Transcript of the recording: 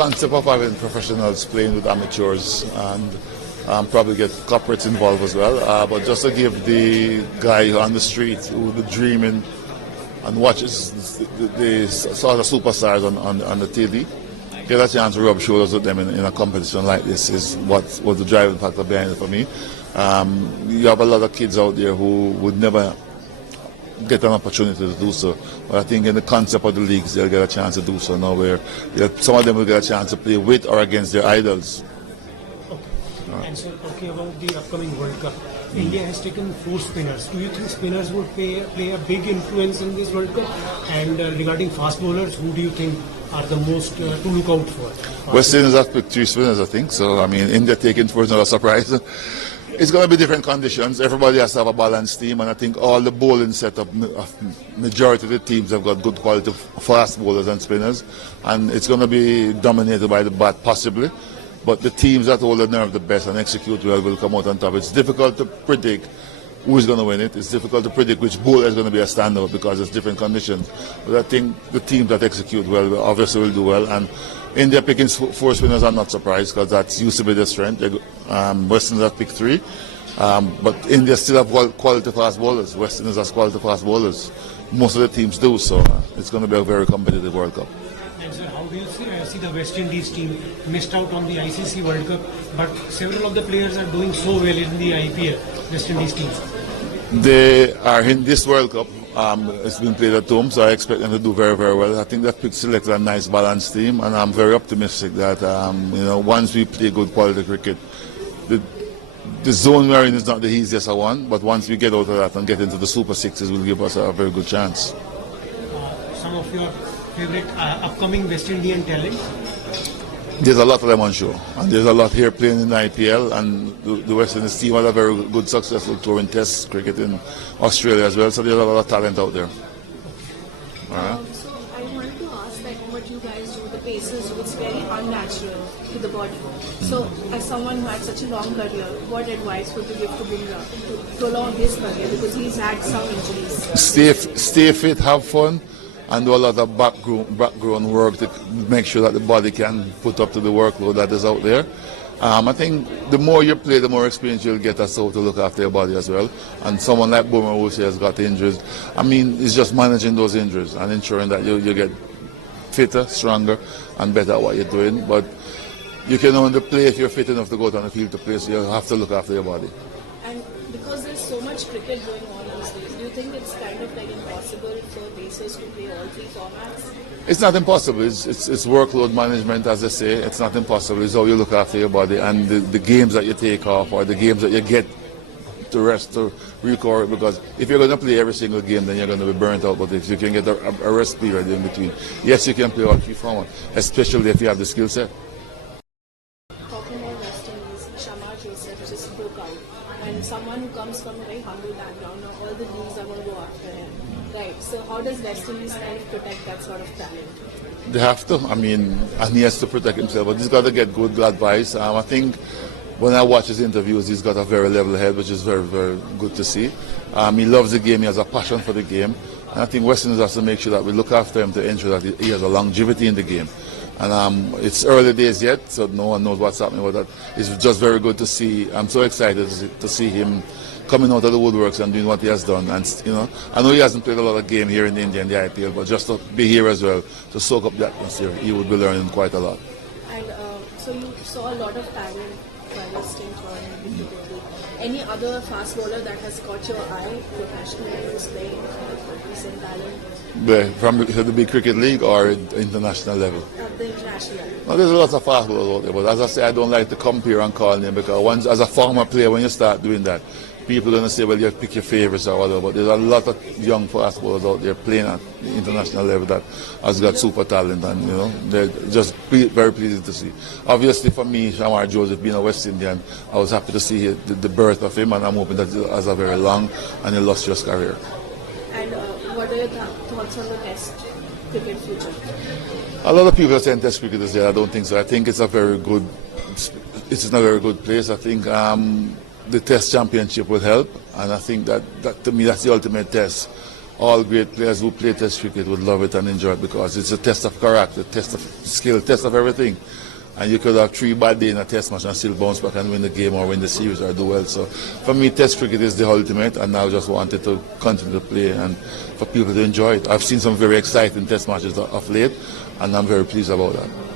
concept of having professionals playing with amateurs and probably get corporates involved as well. But just to give the guy on the street who the dreaming and watches the sort of superstars on the TV, get a chance to rub shoulders with them in a competition like this is what the driving factor behind it for me. You have a lot of kids out there who would never get an opportunity to do so. But I think in the concept of the leagues, they'll get a chance to do so now, where some of them will get a chance to play with or against their idols. Okay. And so, talking about the upcoming World Cup, India has taken 4 spinners. Do you think spinners would play a big influence in this World Cup? And regarding fast bowlers, who do you think are the most to look out for? West Indies have picked 3 spinners, I think. So, I mean, India taking 4 is not a surprise. It's going to be different conditions. Everybody has to have a balanced team, and I think all the bowling setup, majority of the teams have got good quality fast bowlers and spinners, and it's going to be dominated by the bat possibly. But the teams that hold the nerve the best and execute well will come out on top. It's difficult to predict who is going to win it. It's difficult to predict which bowler is going to be a standout because it's different conditions. But I think the teams that execute well obviously will do well. And India picking 4 spinners, I'm not surprised because that's used to be their strength. West Indies have picked 3. But India still have quality fast bowlers. West Indies has quality fast bowlers. Most of the teams do, so it's going to be a very competitive World Cup. And sir, how do you see the West Indies team missed out on the ICC World Cup, but several of the players are doing so well in the IPL, West Indies teams? They are in this World Cup. It's been played at home, so I expect them to do very, very well. I think they've selected a nice balanced team, and I'm very optimistic that once we play good quality cricket, the zone we're in is not the easiest one, but once we get out of that and get into the Super Sixes, will give us a very good chance. Some of your favorite upcoming West Indian talent? There's a lot of them on show, and there's a lot here playing in the IPL, and the West Indies team had a very good successful tour in Test cricket in Australia as well, so there's a lot of talent out there. So I wanted to ask that what you guys do, the paces, it's very unnatural to the body. So as someone who had such a long career, what advice would you give to Bumrah to prolong his career, because he's had some injuries? Stay fit, have fun, and do a lot of background work to make sure that the body can put up to the workload that is out there. I think the more you play, the more experience you'll get as to look after your body as well. And someone like Bumrah who has got injuries, I mean, it's just managing those injuries and ensuring that you get fitter, stronger, and better at what you're doing. But you can only play if you're fit enough to go out on the field to play, so you have to look after your body. And because there's so much cricket going on these days, do you think it's kind of like impossible for pacers to play all 3 formats? It's not impossible. It's workload management, as I say. It's not impossible. It's how you look after your body and the games that you take off or the games that you get to rest, to recover. Because if you're going to play every single game, then you're going to be burnt out. But if you can get a rest period in between, yes, you can play all 3 formats, especially if you have the skill set. Talking about West Indies, Shamar Joseph just broke out. And someone who comes from a very humble background, now all the leagues are going to go after him. Right, so how does West Indies kind of protect that sort of talent? They have to. I mean, and he has to protect himself, but he's got to get good advice. I think when I watch his interviews, he's got a very level head, which is very, very good to see. He loves the game. He has a passion for the game. And I think West Indies has to make sure that we look after him to ensure that he has a longevity in the game. And it's early days yet, so no one knows what's happening with that. It's just very good to see. I'm so excited to see him coming out of the woodworks and doing what he has done. And I know he hasn't played a lot of game here in India in the IPL, but just to be here as well, to soak up the atmosphere, he would be learning quite a lot. And so you saw a lot of talent by your stint on the cricket league. Any other fast bowler that has caught your eye professionally who's playing recent talent? From the big cricket league or international level? At the international level. Well, there's a lot of fast bowlers out there, but as I say, I don't like to compare and call them, because as a former player, when you start doing that, people are going to say, well, you pick your favorites or whatever, but there's a lot of young fast bowlers out there playing at the international level that has got super talent, and they're just very pleasing to see. Obviously for me, Shamar Joseph being a West Indian, I was happy to see the birth of him, and I'm hoping that he has a very long and illustrious career. And what are your thoughts on the Test cricket future? A lot of people are saying Test cricket is there. I don't think so. I think it's in a very good place. I think the Test Championship will help, and I think that to me that's the ultimate test all great players who play Test cricket would love it and enjoy it because it's a test of character, test of skill, test of everything. And you could have 3 bad days in a Test match and still bounce back and win the game or win the series or do well. So for me, Test cricket is the ultimate, and I just wanted to continue to play and for people to enjoy it. I've seen some very exciting Test matches of late, and I'm very pleased about that.